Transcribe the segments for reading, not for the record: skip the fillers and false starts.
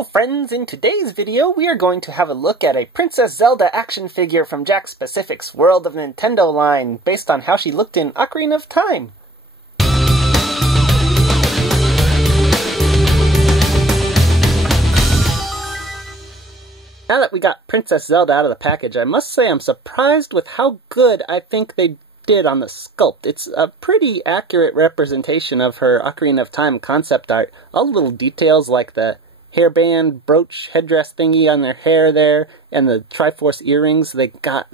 Hello friends, in today's video we are going to have a look at a Princess Zelda action figure from Jakks Pacific's World of Nintendo line, based on how she looked in Ocarina of Time. Now that we got Princess Zelda out of the package, I must say I'm surprised with how good I think they did on the sculpt. It's a pretty accurate representation of her Ocarina of Time concept art. All the little details like the hairband, brooch, headdress thingy on their hair there, and the Triforce earrings they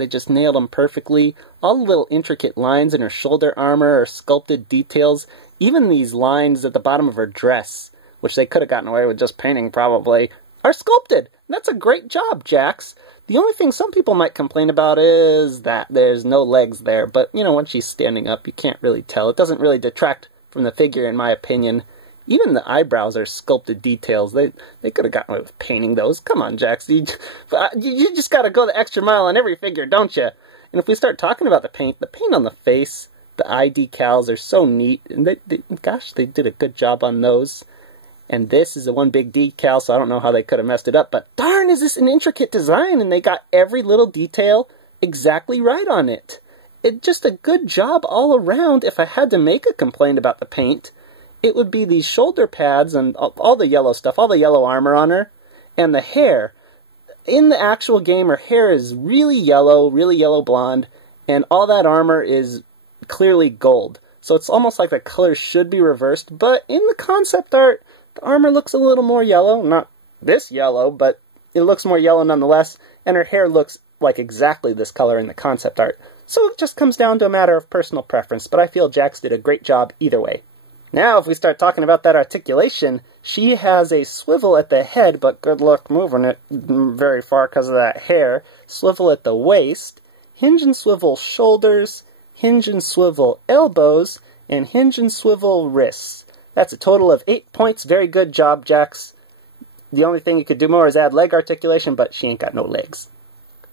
just nailed them perfectly. All the little intricate lines in her shoulder armor are sculpted details. Even these lines at the bottom of her dress, which they could have gotten away with just painting probably, are sculpted. That's a great job, Jakks. The only thing some people might complain about is that there's no legs there, but, you know, when she's standing up, you can't really tell. It doesn't really detract from the figure, in my opinion. Even the eyebrows are sculpted details. They could have gotten away with painting those. Come on, Jakks. You just gotta go the extra mile on every figure, don't you? And if we start talking about the paint on the face, the eye decals are so neat. And gosh, they did a good job on those. And this is the one big decal, so I don't know how they could have messed it up. But darn, is this an intricate design, and they got every little detail exactly right on it. It's just a good job all around. If I had to make a complaint about the paint, it would be these shoulder pads and all the yellow stuff, all the yellow armor on her, and the hair. In the actual game, her hair is really yellow blonde, and all that armor is clearly gold. So it's almost like the colors should be reversed, but in the concept art, the armor looks a little more yellow. Not this yellow, but it looks more yellow nonetheless, and her hair looks like exactly this color in the concept art. So it just comes down to a matter of personal preference, but I feel Jakks did a great job either way. Now, if we start talking about that articulation, she has a swivel at the head, but good luck moving it very far because of that hair. Swivel at the waist, hinge and swivel shoulders, hinge and swivel elbows, and hinge and swivel wrists. That's a total of 8 points. Very good job, Jakks. The only thing you could do more is add leg articulation, but she ain't got no legs.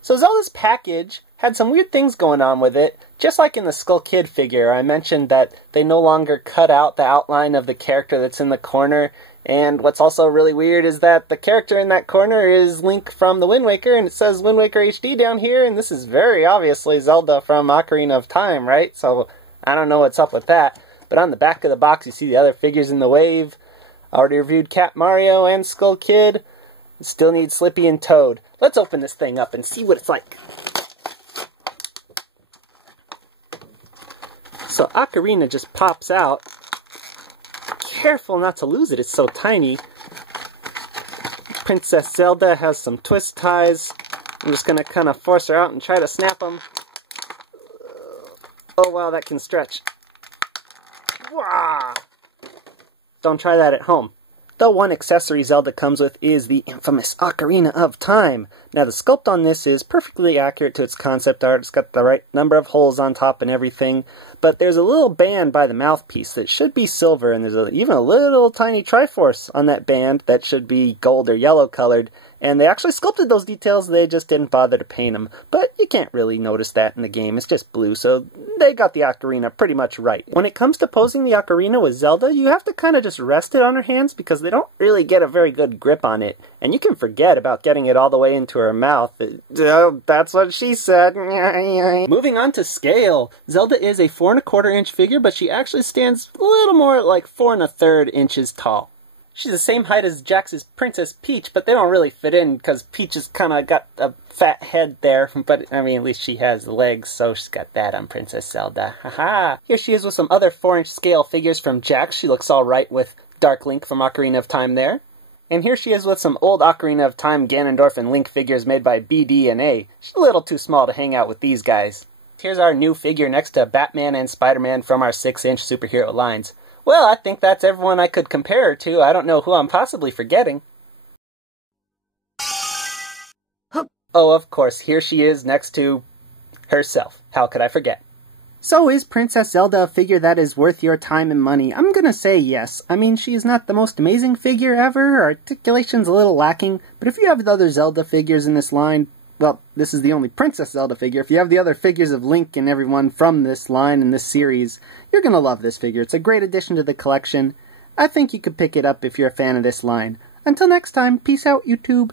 So Zelda's package had some weird things going on with it. Just like in the Skull Kid figure, I mentioned that they no longer cut out the outline of the character that's in the corner. And what's also really weird is that the character in that corner is Link from the Wind Waker, and it says Wind Waker HD down here, and this is very obviously Zelda from Ocarina of Time, right? So I don't know what's up with that. But on the back of the box, you see the other figures in the wave. I already reviewed Cat Mario and Skull Kid. Still need Slippy and Toad. Let's open this thing up and see what it's like. So Ocarina just pops out. Careful not to lose it, it's so tiny. Princess Zelda has some twist ties. I'm just going to kind of force her out and try to snap them. Oh wow, that can stretch. Wah! Don't try that at home. The one accessory Zelda comes with is the infamous Ocarina of Time. Now the sculpt on this is perfectly accurate to its concept art. It's got the right number of holes on top and everything. But there's a little band by the mouthpiece that should be silver, and there's even a little tiny Triforce on that band that should be gold or yellow colored. And they actually sculpted those details, they just didn't bother to paint them. But you can't really notice that in the game, it's just blue, so they got the ocarina pretty much right. When it comes to posing the ocarina with Zelda, you have to kind of just rest it on her hands because they don't really get a very good grip on it. And you can forget about getting it all the way into her mouth. That's what she said. Moving on to scale. Zelda is a 4 1/4 inch figure, but she actually stands a little more like 4 1/3 inches tall. She's the same height as Jakks' Princess Peach, but they don't really fit in because Peach has kind of got a fat head there. But, I mean, at least she has legs, so she's got that on Princess Zelda. Haha! Here she is with some other 4-inch scale figures from Jakks. She looks alright with Dark Link from Ocarina of Time there. And here she is with some old Ocarina of Time Ganondorf and Link figures made by BD&A. She's a little too small to hang out with these guys. Here's our new figure next to Batman and Spider-Man from our 6-inch superhero lines. Well, I think that's everyone I could compare her to. I don't know who I'm possibly forgetting. Oh, of course, here she is next to herself. How could I forget? So is Princess Zelda a figure that is worth your time and money? I'm gonna say yes. I mean, she's not the most amazing figure ever. Her articulation's a little lacking. But if you have the other Zelda figures in this line, well, this is the only Princess Zelda figure. If you have the other figures of Link and everyone from this line and this series, you're going to love this figure. It's a great addition to the collection. I think you could pick it up if you're a fan of this line. Until next time, peace out, YouTube.